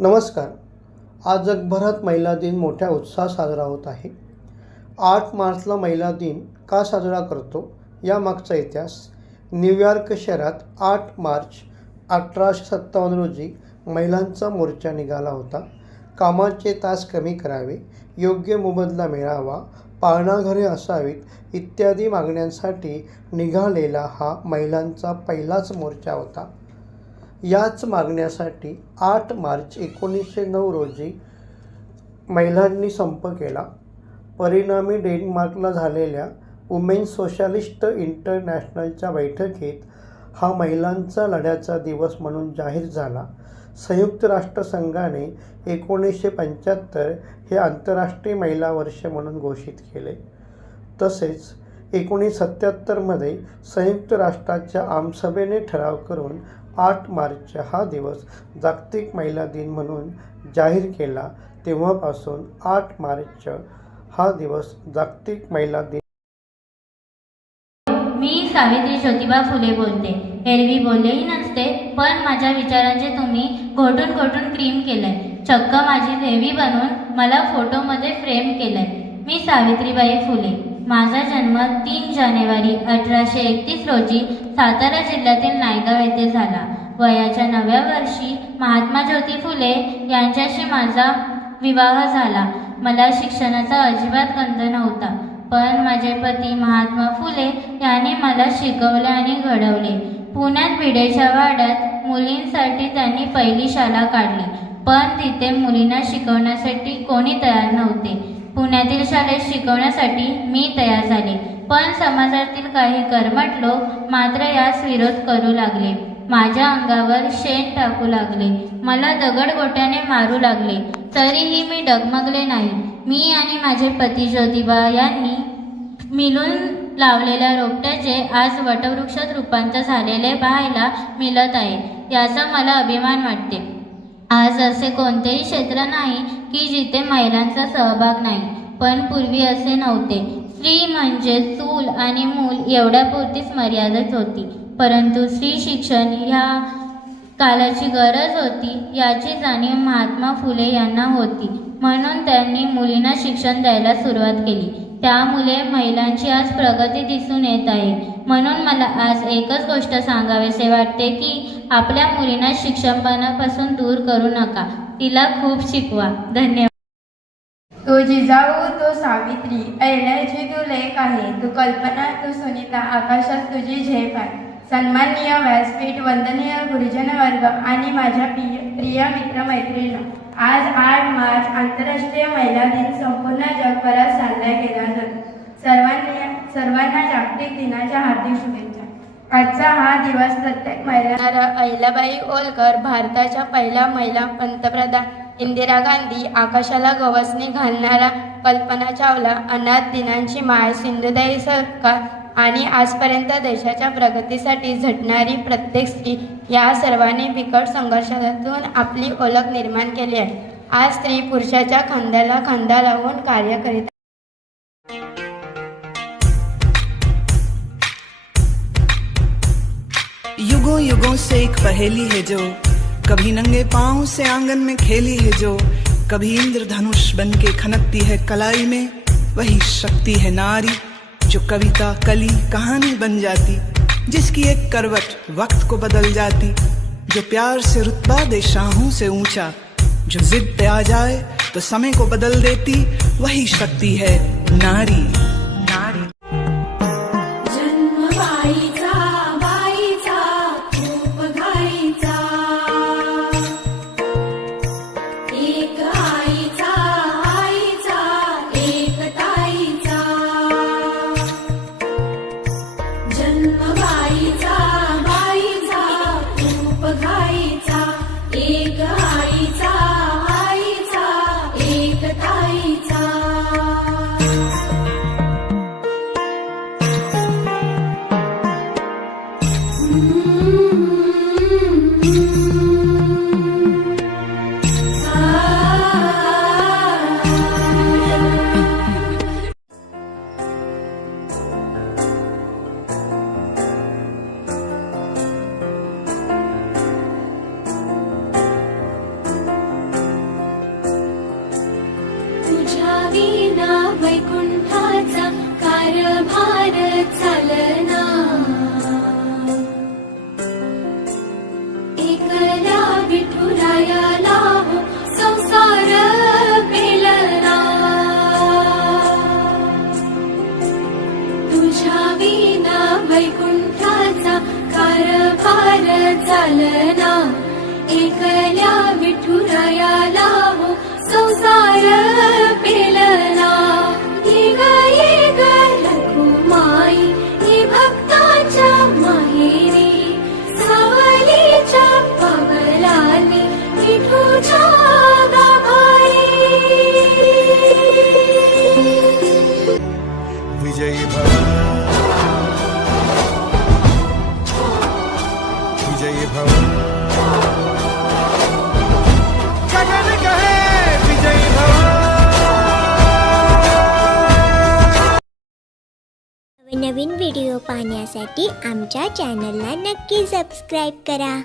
नमस्कार. आज जगभरात महिला दिन मोठ्या उत्साहात साजरा होत आहे. आठ मार्चला महिला दिन का साजरा करतो? यामागचा इतिहास. न्यूयॉर्क शहरात आठ मार्च अठराशे सत्तावन्न रोजी महिलांचा मोर्चा निघाला होता. कामाचे तास कमी करावे योग्य मोबदला मिळावा पाळणाघरे असावीत इत्यादी मागण्यांसाठी निघालेला हा महिलांचा पहिलाच मोर्चा होता. याच मागण्यासाठी आठ मार्च एकोणीसशे नऊ रोजी महिलांनी संप केला. परिणामी डेन्मार्कला झालेल्या वुमेन सोशालिस्ट इंटरनॅशनलच्या बैठकीत हा महिलांचा लढ्याचा दिवस म्हणून जाहीर झाला. संयुक्त राष्ट्रसंघाने एकोणीसशे पंच्याहत्तर हे आंतरराष्ट्रीय महिला वर्ष म्हणून घोषित केले. तसेच एकोणीस सत्याहत्तरमध्ये संयुक्त राष्ट्राच्या आमसभेने ठराव करून आठ मार्च हा दिवस जागतिक महिला दिन म्हणून जाहीर केला. तेव्हापासून आठ मार्च हा दिवस जागतिक महिला दिन मी सावित्री ज्योतिबा फुले बोलते. एरवी बोललेही नसते पण माझ्या विचारांचे तुम्ही घोटून घोटून क्रीम केलंय. चक्क माझी देवी बनवून मला फोटोमध्ये फ्रेम केलंय. मी सावित्रीबाई फुले. माझा जन्म तीन जानेवारी अठराशे एकतीस रोजी सातारा जिल्ह्यातील नायगाव येथे झाला. वयाच्या नव्या वर्षी महात्मा ज्योती फुले यांच्याशी माझा विवाह झाला. मला शिक्षणाचा अजिबात गंध नव्हता पण माझे पती महात्मा फुले यांनी मला शिकवले आणि घडवले. पुण्यात भिडेच्या वाड्यात मुलींसाठी त्यांनी पहिली शाळा काढली पण तिथे मुलींना शिकवण्यासाठी कोणी तयार नव्हते. पुण्यातील शाळेत शिकवण्यासाठी मी तयार झाले. पण समाजातील काही कर्मट लोक मात्र यास विरोध करू लागले. माझ्या अंगावर शेण टाकू लागले. मला दगड गोट्याने मारू लागले. तरीही मी डगमगले नाही. मी आणि माझे पती ज्योतिबा यांनी मिळून लावलेल्या रोपट्याचे आज वटवृक्षात रूपांतर झालेले पाहायला मिळत आहे याचा मला अभिमान वाटते. आज असे कोणतेही क्षेत्र नाही की जिथे महिलांचा सहभाग नाही पण पूर्वी असे नव्हते. स्त्री म्हणजे चूल आणि मूल एवढ्यापुरतीच मर्यादित होती. परंतु स्त्री शिक्षण ह्या कालाची गरज होती याची जाणीव महात्मा फुले यांना होती. म्हणून त्यांनी मुलींना शिक्षण द्यायला सुरुवात केली. त्यामुळे महिलांची आज प्रगती दिसून येत आहे. म्हणून मला आज एकच गोष्ट सांगावेसे वाटते की आपल्या मुलींना शिक्षणपणापासून दूर करू नका. तिला खूप शिकवा. धन्यवाद. तो जिजाऊ तो सावित्री ऐल्याची तू लेख आहे. तू कल्पना तू सुनीता आकाशात तुझी झेप आहे. सन्माननीय व्यासपीठ वंदनीय गुरुजन वर्ग आणि माझ्या प्रिय प्रिय मित्र मैत्रिणी आज आठ मार्च आंतरराष्ट्रीय महिला दिन संपूर्ण जगभरात साजरा केला जातो. सर्वांनी सर्वांना जागतिक दिनाच्या हार्दिक शुभेच्छा. आजचा हा दिवस प्रत्येक महिला अहिल्याबाई ओलकर भारताच्या पहिल्या महिला पंतप्रधान. इंदिरा गांधी आकाशाला गवसणी घालणारा कल्पना चावला. अनाथ दिनांची माय सिंधुदाई सरकार आणि आजपर्यंत देशाच्या प्रगतीसाठी झटणारी प्रत्येक स्त्री या सर्वांनी बिकट संघर्षातून आपली ओळख निर्माण केली आहे. आज स्त्री पुरुषाच्या खांद्याला खांदा लावून कार्य करीत युगों युगों से एक पहेली है जो कभी नंगे पांव से आंगन में खेली है जो कभी इंद्रधनुष बन के खनकती है कलाई में वही शक्ति है नारी। जो कविता, कली, कहानी बन जाती, जिसकी एक करवट वक्त को बदल जाती, जो प्यार से रुतबा दे शाहों से ऊँचा, जो जिद पे आ जाए तो समय को बदल देती, वही शक्ति है नारी। चालना एकल्या एक्या विठुराया संसार पाहण्यासाठी आमच्या चॅनलला नक्की सबस्क्राईब करा.